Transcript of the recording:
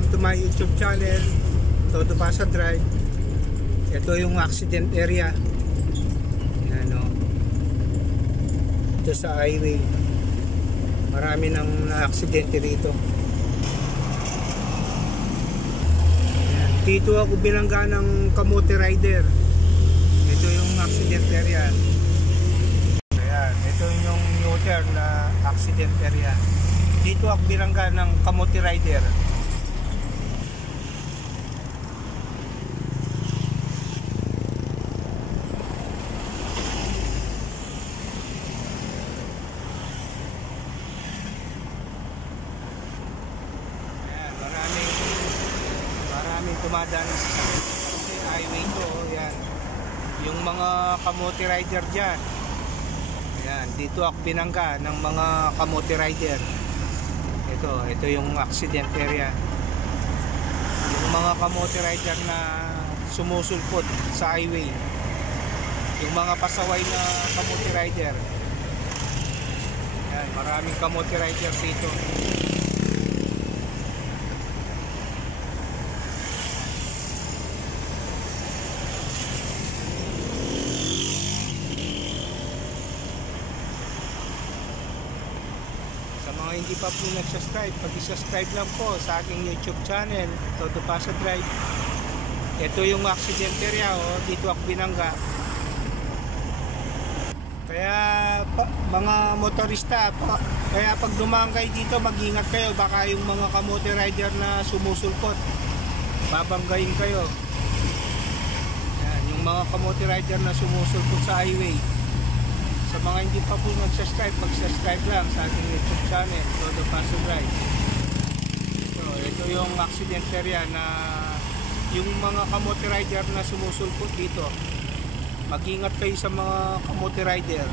welcome to my YouTube channel, Todo Pasa Drive. Ito yung accident area. Yan o. Ito sa highway. Marami nang na-aksidente rito. Yan. Dito ako binangga ng kamote rider. Ito yung accident area. Ayan. Ito yung U-turn na accident area. Dito ako binangga ng kamote rider. Ayan, maraming tumadaan kasi highway to. Ayan. Yung mga kamote rider dyan. Ayan, dito ako binangga ng mga kamote rider. Ito yung accident area. Yung mga kamote rider na sumusulpot sa highway. Yung mga pasaway na kamote rider. Yan, maraming kamote rider dito. Sa mga hindi pa po nag-subscribe, pag-subscribe lang po sa aking YouTube channel, Todo Pasa Drive. Ito yung accident area, dito ako binangga. Kaya mga motorista, kaya pag dumaan kayo dito, mag-ingat kayo. Baka yung mga kamote rider na sumusulpot, babanggayin kayo. Yan, yung mga kamote rider na sumusulpot sa highway. Sa mga hindi pa po nag-subscribe, mag-subscribe lang sa ating YouTube channel, Todo Pasa Drive. So, ito yung accident area na yung mga kamote rider na sumusulpot dito. Mag-ingat kayo sa mga kamote rider.